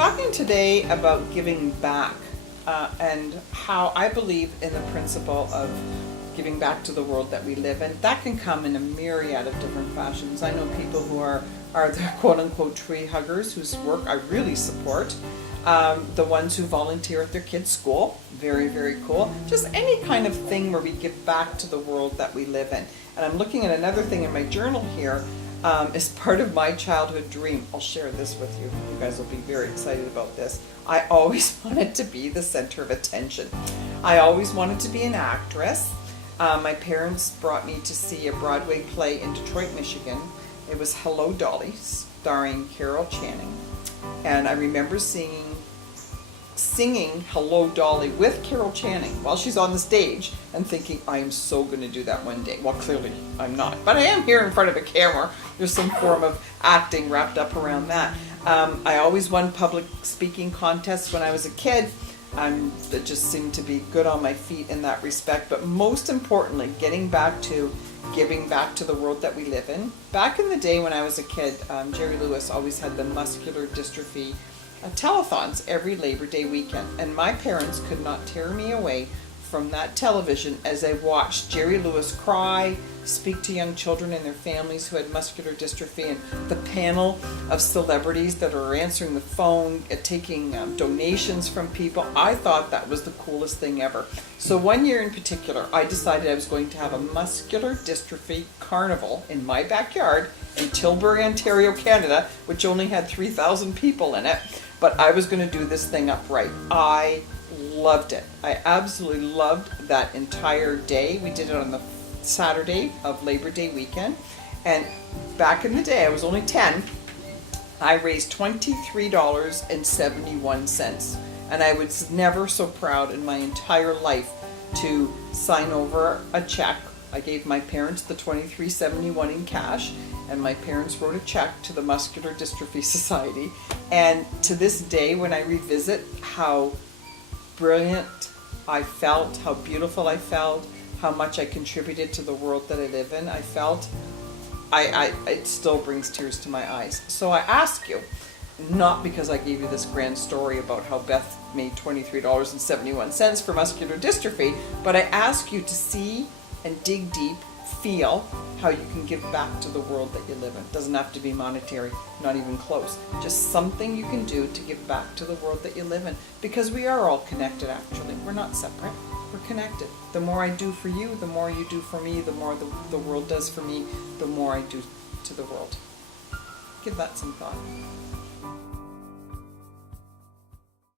talking today about giving back and how I believe in the principle of giving back to the world that we live in. That can come in a myriad of different fashions. I know people who are the quote-unquote tree huggers whose work I really support. The ones who volunteer at their kids' school, very, very cool. Just any kind of thing where we give back to the world that we live in. And I'm looking at another thing in my journal here. As part of my childhood dream. I'll share this with you. You guys will be very excited about this. I always wanted to be the center of attention. I always wanted to be an actress. My parents brought me to see a Broadway play in Detroit, Michigan. It was Hello, Dolly, starring Carol Channing. And I remember singing Hello, Dolly with Carol Channing while she's on the stage and thinking, I am so going to do that one day. Well, clearly I'm not, but I am here in front of a camera. There's some form of acting wrapped up around that. I always won public speaking contests when I was a kid. I just seemed to be good on my feet in that respect. But most importantly, getting back to giving back to the world that we live in. Back in the day when I was a kid, Jerry Lewis always had the muscular dystrophy telethons every Labor Day weekend, and my parents could not tear me away from that television as I watched Jerry Lewis cry, speak to young children and their families who had muscular dystrophy, and the panel of celebrities that are answering the phone, taking donations from people. I thought that was the coolest thing ever. So one year in particular, I decided I was going to have a muscular dystrophy carnival in my backyard in Tilbury, Ontario, Canada, which only had 3,000 people in it. But I was going to do this thing upright. I loved it. I absolutely loved that entire day. We did it on the Saturday of Labor Day weekend. And back in the day, I was only 10, I raised $23.71. And I was never so proud in my entire life to sign over a check. I gave my parents the $23.71 in cash, and my parents wrote a check to the Muscular Dystrophy Society. And to this day, when I revisit how brilliant I felt, how beautiful I felt, how much I contributed to the world that I live in, I felt, it still brings tears to my eyes. So I ask you, not because I gave you this grand story about how Beth made $23.71 for muscular dystrophy, but I ask you to see and dig deep, feel how you can give back to the world that you live in. It doesn't have to be monetary, not even close. Just something you can do to give back to the world that you live in. Because we are all connected, actually. We're not separate. We're connected. The more I do for you, the more you do for me, the more the world does for me, the more I do to the world. Give that some thought.